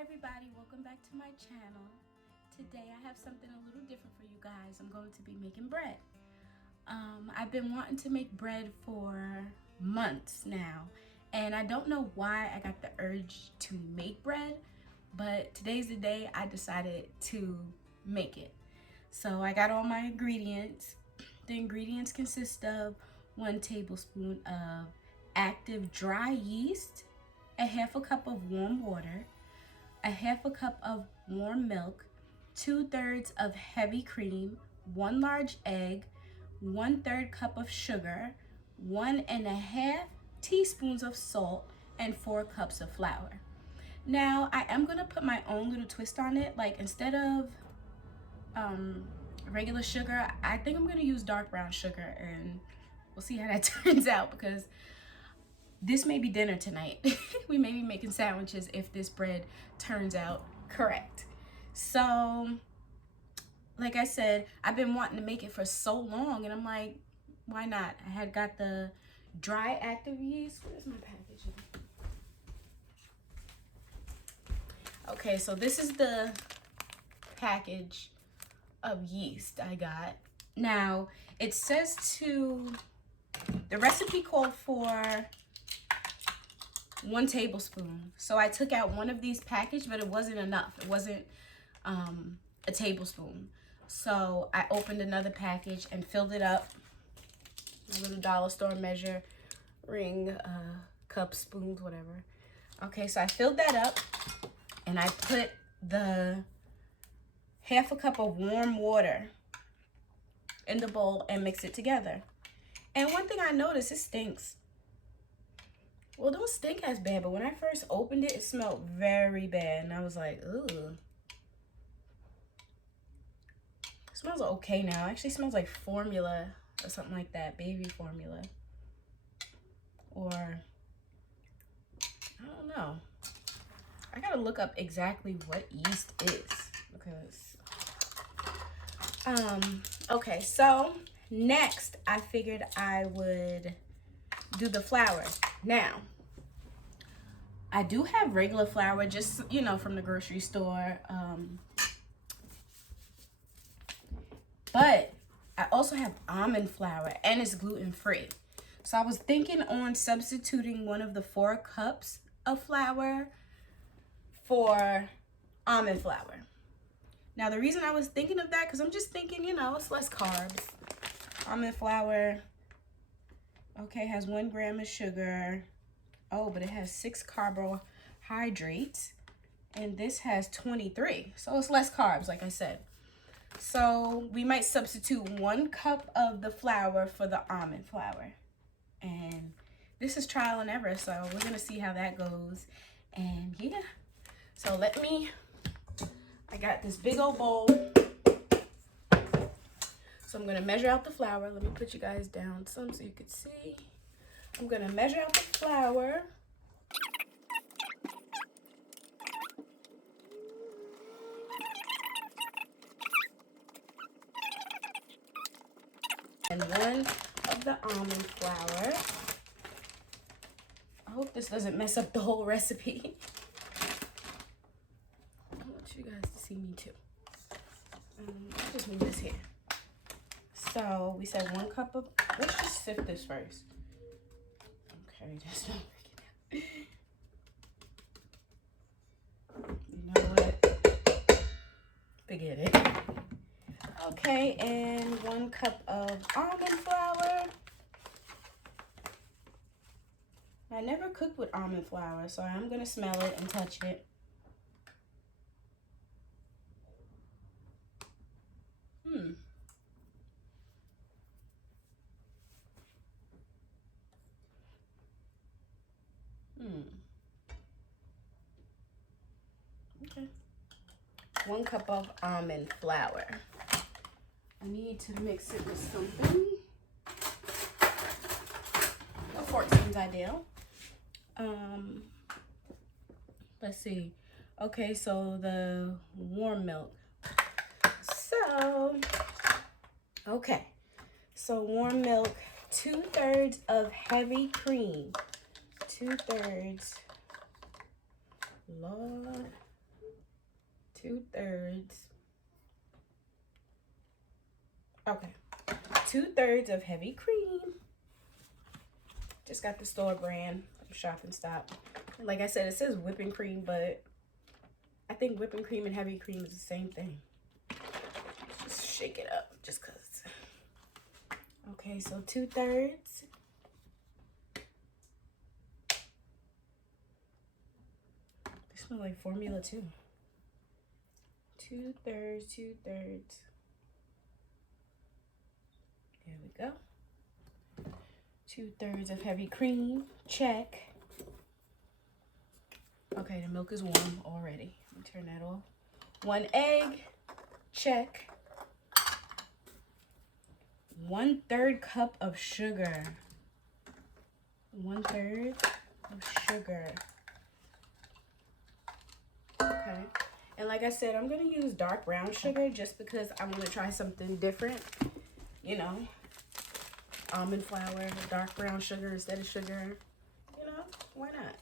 Hi everybody, welcome back to my channel. Today I have something a little different for you guys. I'm going to be making bread. I've been wanting to make bread for months now, and I don't know why I got the urge to make bread, but today's the day I decided to make it. So I got all my ingredients. The ingredients consist of 1 tablespoon of active dry yeast, a half a cup of warm water, a half a cup of warm milk, 2/3 of heavy cream, 1 large egg, 1/3 cup of sugar, 1.5 teaspoons of salt, and 4 cups of flour. Now I am gonna put my own little twist on it. Like, instead of regular sugar, I think I'm gonna use dark brown sugar, and we'll see how that turns out, because this may be dinner tonight. We may be making sandwiches if this bread turns out correct. So, like I said, I've been wanting to make it for so long, and I'm like, why not? I had got the dry active yeast. Where's my packaging? Okay, so this is the package of yeast I got. Now, it says the recipe called for 1 tablespoon. So I took out one of these packages, but it wasn't enough. It wasn't a tablespoon. So I opened another package and filled it up. A little dollar store measure, ring, cup, spoons, whatever. Okay, so I filled that up, and I put the half a cup of warm water in the bowl and mix it together. And one thing I noticed, it stinks. Well, it don't stink as bad, but when I first opened it, it smelled very bad, and I was like, ooh. It smells okay now. It actually smells like formula or something like that, baby formula. Or, I don't know. I gotta look up exactly what yeast is, because, okay, so next I figured I would do the flour. Now, I do have regular flour, just, you know, from the grocery store, but I also have almond flour, and it's gluten-free. So I was thinking on substituting one of the 4 cups of flour for almond flour. Now, the reason I was thinking of that, because I'm just thinking, you know, it's less carbs. Almond flour, okay, has 1 gram of sugar. Oh, but it has 6 carbohydrates, and this has 23. So it's less carbs, like I said. So we might substitute 1 cup of the flour for the almond flour. And this is trial and error, so we're gonna see how that goes. And yeah, so I got this big old bowl. So I'm gonna measure out the flour. Let me put you guys down some so you could see. I'm gonna measure out the flour. And 1 of the almond flour. I hope this doesn't mess up the whole recipe. I want you guys to see me too. I'll just move this here. So we said 1 cup of, let's just sift this first. Okay, just don't break it down. You know what? Forget it. Okay, and 1 cup of almond flour. I never cooked with almond flour, so I'm gonna smell it and touch it. Okay. 1 cup of almond flour. I need to mix it with something. A fork seems ideal. Let's see. Okay, so the warm milk. Okay. So warm milk, 2/3 of heavy cream. 2/3. Lord. 2/3. Okay. 2/3 of heavy cream. Just got the store brand from Shop and Stop. Like I said, it says whipping cream, but I think whipping cream and heavy cream is the same thing. Just shake it up just because. Okay, so 2/3. They smell like formula too. 2/3, 2/3. There we go. 2/3 of heavy cream, check. Okay, the milk is warm already. Let me turn that off. 1 egg, check. 1/3 cup of sugar. 1/3 of sugar. Okay. And like I said, I'm going to use dark brown sugar just because I want to try something different. You know, almond flour, dark brown sugar instead of sugar. You know, why not?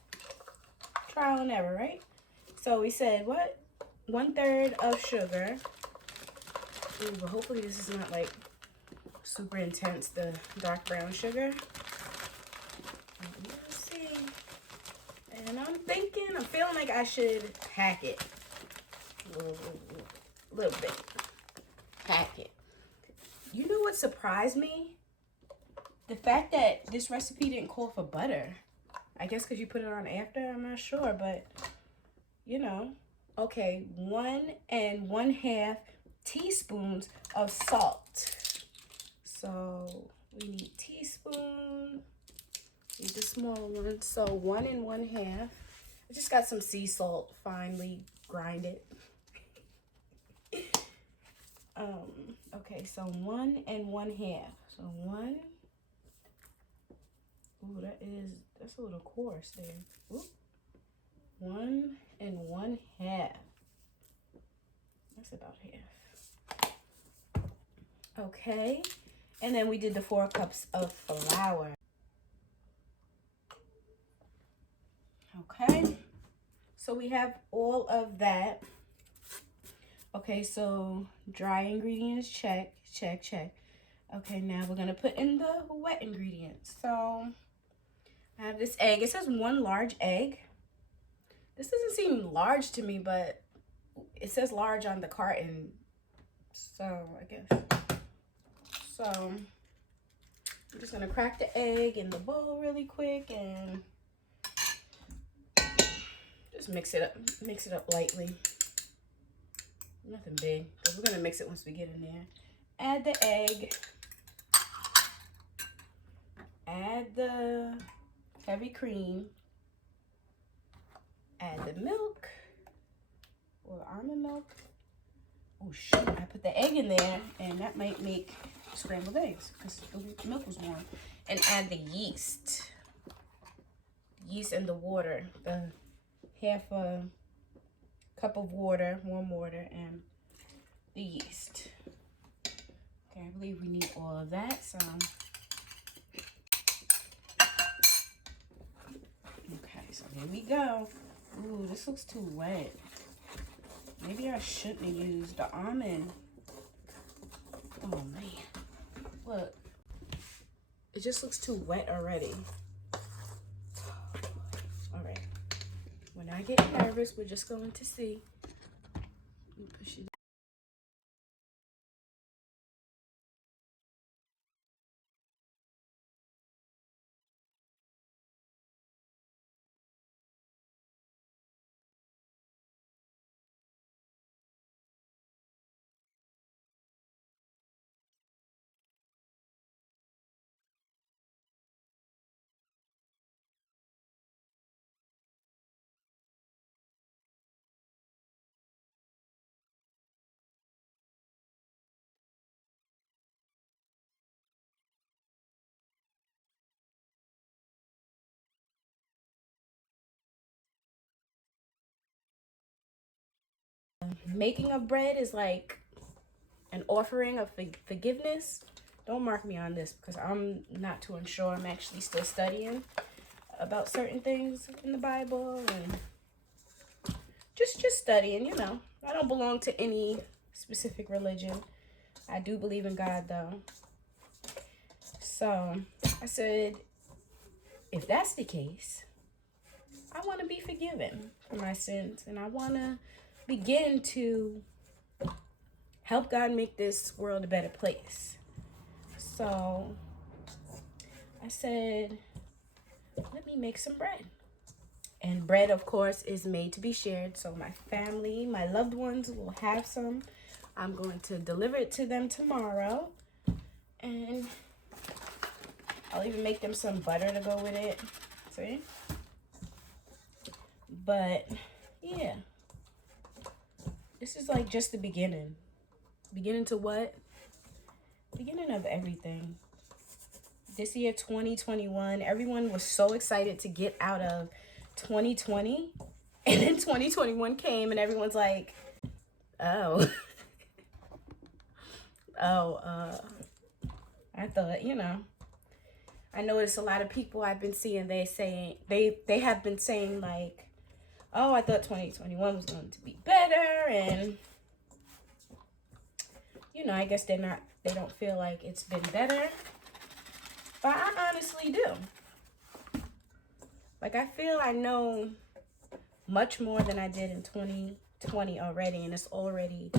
Trial and error, right? So we said what? 1/3 of sugar. Ooh, but hopefully this is not like super intense, the dark brown sugar. Let's see. And I'm feeling like I should pack it. A little bit. Pack it. You know what surprised me? The fact that this recipe didn't call for butter. I guess because you put it on after, I'm not sure, but you know. Okay, 1 1/2 teaspoons of salt. So we need teaspoon, need the small one. So 1 1/2. I just got some sea salt, finely grinded. Okay, so 1 1/2. So 1. Ooh, that's a little coarse there. Ooh. 1 1/2. That's about half. Okay. And then we did the 4 cups of flour. Okay. So we have all of that. Okay, so dry ingredients, check, check, check. Okay, now we're going to put in the wet ingredients. So I have this egg. It says 1 large egg. This doesn't seem large to me, but it says large on the carton. So I guess. So I'm just going to crack the egg in the bowl really quick and just mix it up lightly. Nothing big, because we're going to mix it once we get in there. Add the egg. Add the heavy cream. Add the milk or almond milk. Oh shoot, I put the egg in there and that might make scrambled eggs because the milk was warm. And add the yeast. Yeast and the water. The half a cup of water, warm water, and the yeast. Okay, I believe we need all of that, so. Okay, so here we go. Ooh, this looks too wet. Maybe I shouldn't have used the almond. Oh man, look. It just looks too wet already. All right. When I get nervous, we're just going to see. Let me push it. Making of bread is like an offering of forgiveness. Don't mark me on this because I'm not too unsure. I'm actually still studying about certain things in the Bible and just studying, you know. I don't belong to any specific religion. I do believe in God, though. So I said, if that's the case, I want to be forgiven for my sins, and I want to begin to help God make this world a better place. So I said, let me make some bread. And bread, of course, is made to be shared. So my family, my loved ones will have some. I'm going to deliver it to them tomorrow. And I'll even make them some butter to go with it. See? But, yeah. This is like just the beginning. Beginning to what? Beginning of everything. This year, 2021, everyone was so excited to get out of 2020. And then 2021 came and everyone's like, oh. I thought, you know. I noticed a lot of people I've been seeing, they have been saying like, oh, I thought 2021 was going to be better, and you know, I guess they don't feel like it's been better. But I honestly do. Like, I feel I know much more than I did in 2020 already, and it's already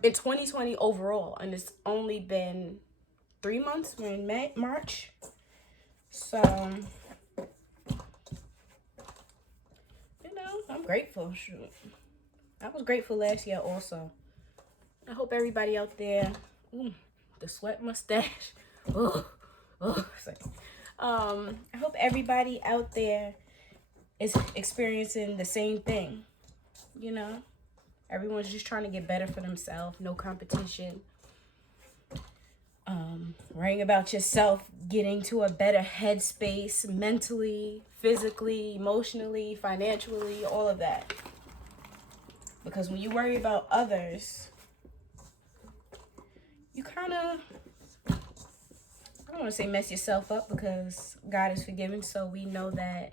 been 2020 overall, and it's only been 3 months. We're in March. So, you know, I'm grateful. Shoot. I was grateful last year also. I hope everybody out there, the sweat mustache. I hope everybody out there is experiencing the same thing. You know, everyone's just trying to get better for themselves. No competition. Worrying about yourself, getting to a better headspace mentally, physically, emotionally, financially, all of that. Because when you worry about others, you kind of, I don't want to say mess yourself up, because God is forgiving. So we know that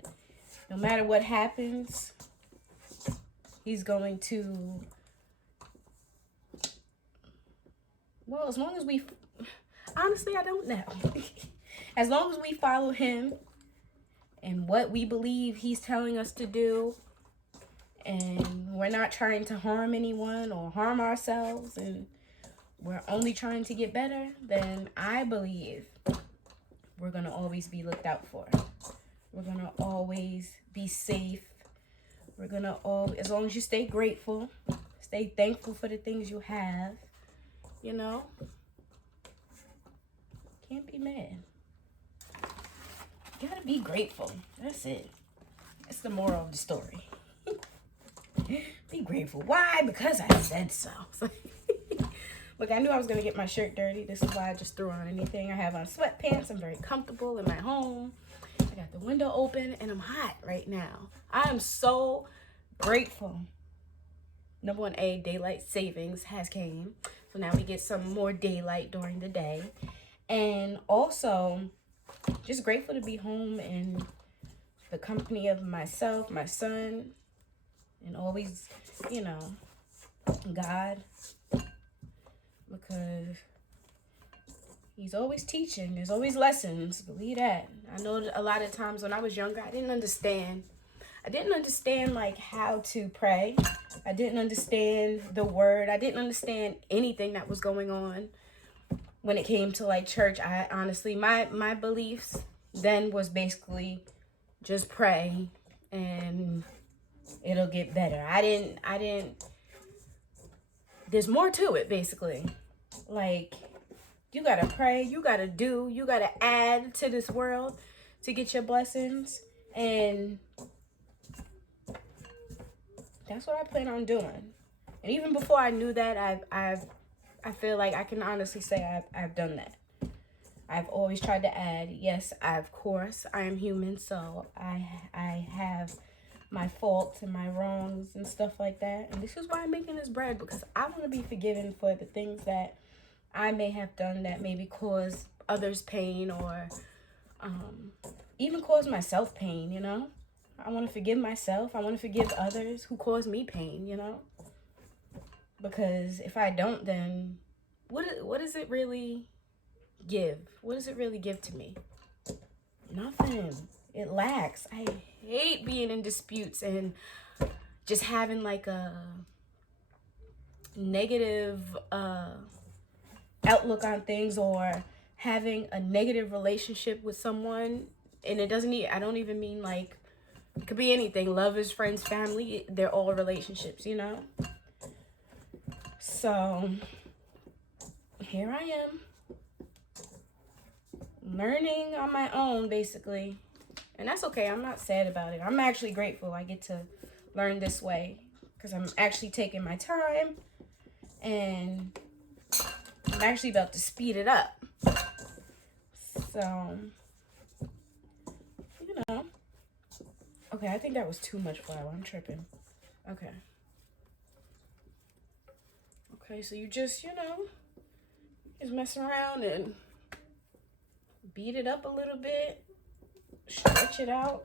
no matter what happens, he's going to, well, as long as we, honestly, I don't know. As long as we follow him and what we believe he's telling us to do, and we're not trying to harm anyone or harm ourselves, and we're only trying to get better, then I believe we're going to always be looked out for. We're going to always be safe. We're going to always, as long as you stay grateful, stay thankful for the things you have, you know, can't be mad. You gotta be grateful. That's it. That's the moral of the story. Be grateful. Why? Because I said so. Look, I knew I was going to get my shirt dirty. This is why I just threw on anything. I have on sweatpants. I'm very comfortable in my home. I got the window open, and I'm hot right now. I am so grateful. Number 1, daylight savings has came. So now we get some more daylight during the day. And also, just grateful to be home in the company of myself, my son, and always, you know, God. Because he's always teaching. There's always lessons. Believe that. I know a lot of times when I was younger, I didn't understand. Like how to pray. I didn't understand the word. I didn't understand anything that was going on when it came to like church. I honestly, my beliefs then was basically just pray and it'll get better. I didn't, there's more to it basically. Like, you gotta pray, you gotta do, you gotta add to this world to get your blessings. And that's what I plan on doing. And even before I knew that, I feel like I can honestly say I've done that. I've always tried to add. Yes, of course, I am human, so I have my faults and my wrongs and stuff like that. And this is why I'm making this bread, because I want to be forgiven for the things that I may have done that maybe cause others pain, or even cause myself pain, you know? I want to forgive myself. I want to forgive others who caused me pain, you know? Because if I don't, then what does it really give? What does it really give to me? Nothing. It lacks. I hate being in disputes and just having like a negative outlook on things, or having a negative relationship with someone. And it doesn't I don't even mean like, it could be anything. Lovers, friends, family, they're all relationships, you know? So here I am, learning on my own, basically. And that's okay. I'm not sad about it. I'm actually grateful I get to learn this way, because I'm actually taking my time, and I'm actually about to speed it up. So, you know. Okay, I think that was too much flour. I'm tripping. Okay. Okay, so you just, just mess around and beat it up a little bit. Stretch it out.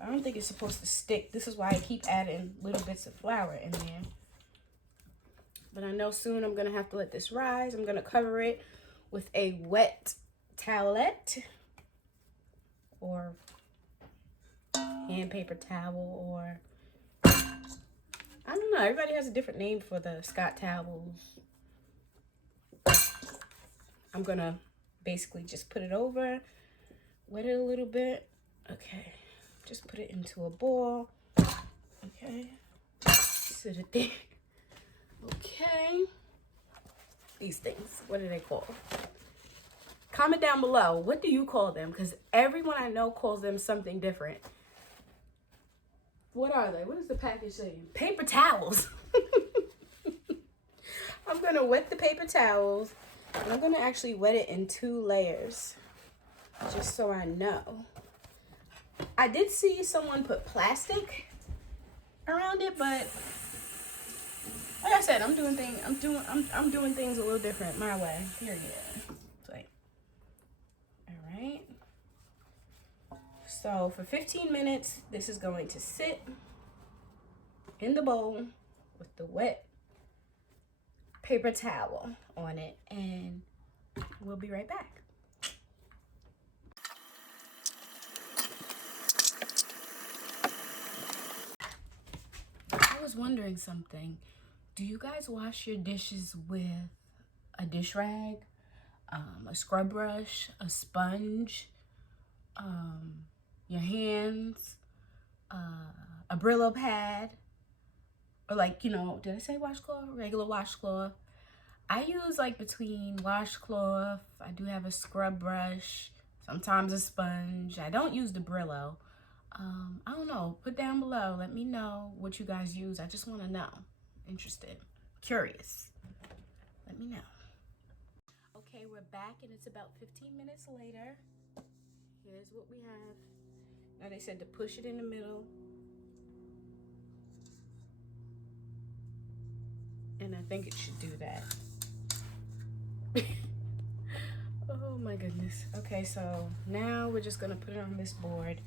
I don't think it's supposed to stick. This is why I keep adding little bits of flour in there. But I know soon I'm going to have to let this rise. I'm going to cover it with a wet towelette, or hand paper towel, or I don't know. Everybody has a different name for the Scott towels. I'm going to basically just put it over, wet it a little bit. Okay. Just put it into a bowl. Okay. Sit it there. Okay. These things, what are they called? Comment down below. What do you call them? Because everyone I know calls them something different. What are they? What is the package saying? Paper towels. I'm going to wet the paper towels. And I'm going to actually wet it in 2 layers. Just so I know. I did see someone put plastic around it, but like I said, I'm doing things a little different my way. Period. Like, all right. So for 15 minutes, this is going to sit in the bowl with the wet paper towel on it, and we'll be right back. I was wondering something. Do you guys wash your dishes with a dish rag, a scrub brush, a sponge, your hands, a Brillo pad, or like, did I say washcloth? Regular washcloth. I use like between washcloth. I do have a scrub brush, sometimes a sponge. I don't use the Brillo. I don't know. Put down below. Let me know what you guys use. I just want to know. Interested. Curious. Let me know. Okay, we're back, and it's about 15 minutes later. Here's what we have. Now they said to push it in the middle. And I think it should do that. Oh my goodness. Okay, so now we're just going to put it on this board.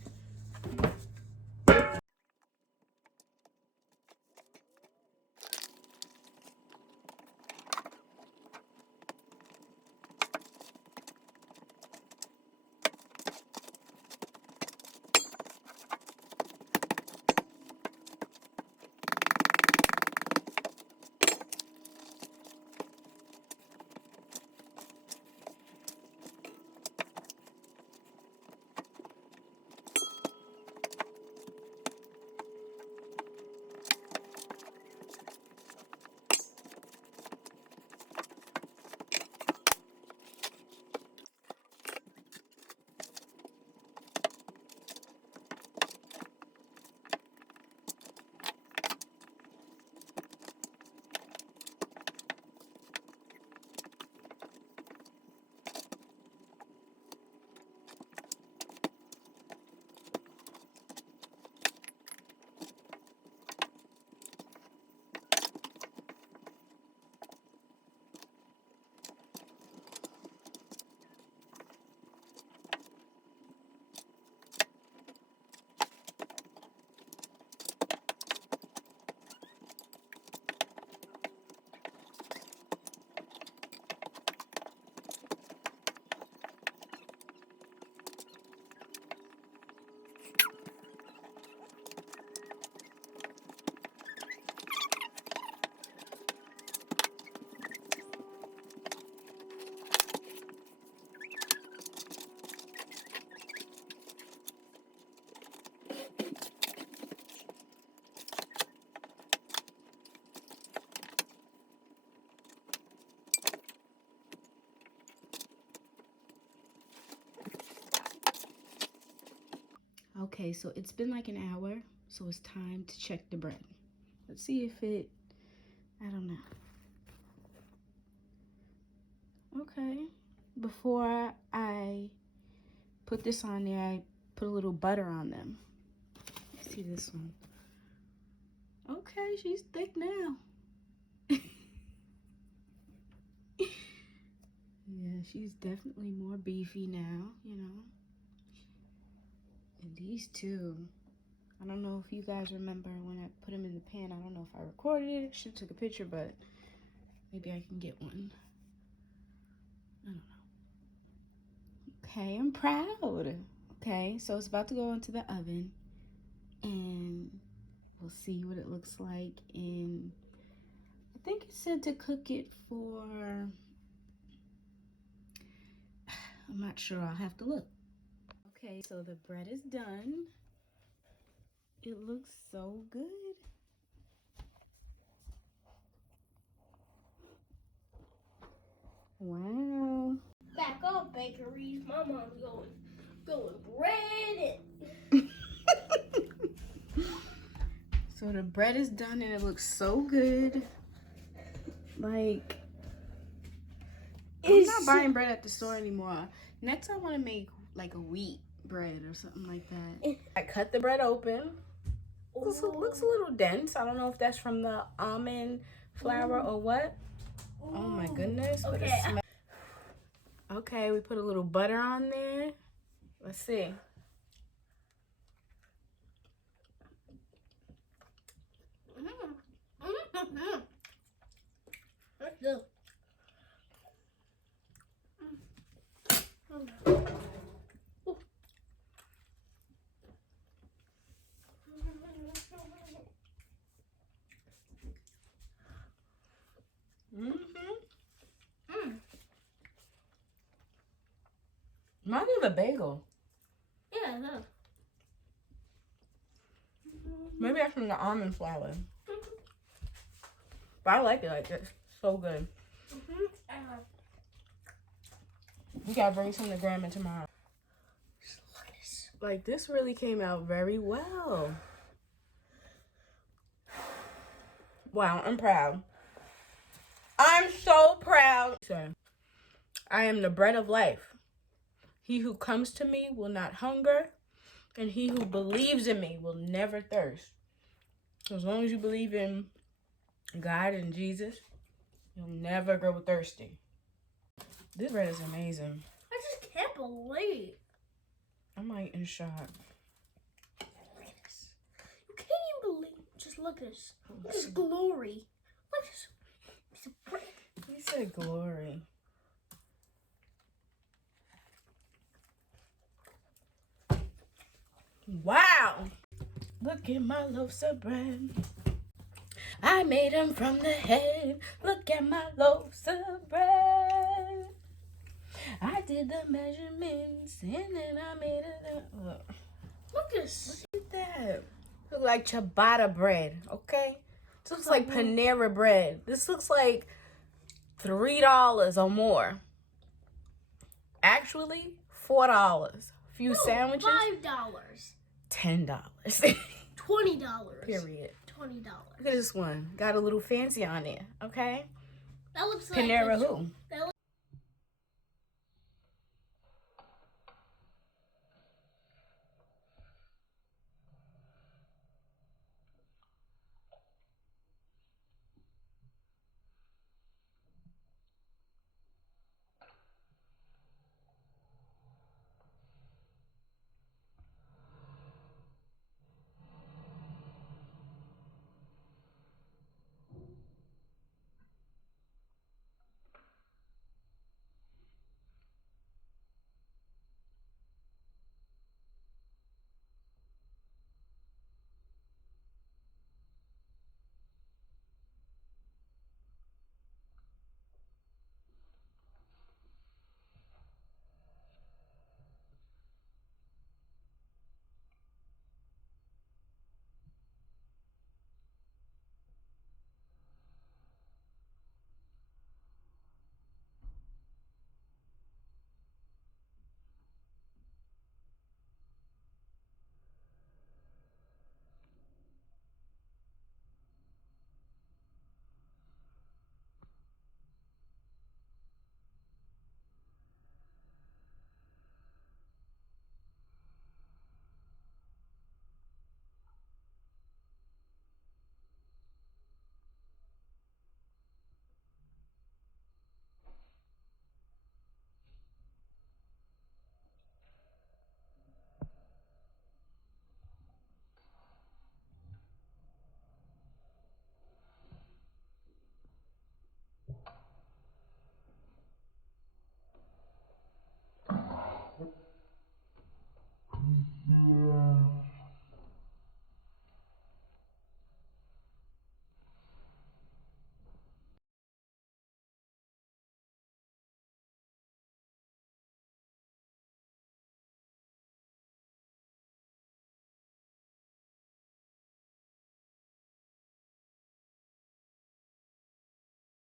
Okay, so it's been like an hour, so it's time to check the bread. Let's see if it, I don't know. Okay, before I put this on there, I put a little butter on them. Let's see this one. Okay, she's thick now. Yeah, she's definitely more beefy now, you know. And these two, I don't know if you guys remember when I put them in the pan. I don't know if I recorded it, should have took a picture, but maybe I can get one. I don't know. Okay, I'm proud. Okay, so it's about to go into the oven, and we'll see what it looks like. And I think it said to cook it for, I'm not sure, I'll have to look. Okay, so the bread is done. It looks so good. Wow. Back up, bakeries. My mom's going bread in. So the bread is done and it looks so good. Like, I'm not buying bread at the store anymore. Next I want to make like a wheat bread or something like that. I cut the bread open. This looks a little dense. I don't know if that's from the almond flour or what. Oh my goodness. Okay. Okay, we put a little butter on there. Let's see. Let's go. Reminds me of a bagel. Yeah, no. Maybe that's from the almond flour. But I like it like this. So good. We gotta bring some to Grandma tomorrow. Look at this. Like, this really came out very well. Wow, I'm proud. I'm so proud. I am the bread of life. He who comes to me will not hunger, and he who believes in me will never thirst. So as long as you believe in God and Jesus, you'll never go thirsty. This bread is amazing. I just can't believe. I'm like in shock. Look at this. You can't even believe. Just look at this. Look at this glory. Look at this. It's a bread. He said glory. Wow. Look at my loaves of bread. I made them from the head. Look at my loaves of bread. I did the measurements and then I made it. Look at this. Look at that. Look like ciabatta bread, okay? This looks like Panera bread. This looks like $3 or more. Actually, $4. Few sandwiches. $5. $10. $20. Period. $20. Look at this one. Got a little fancy on it, okay? That looks like Panera who? That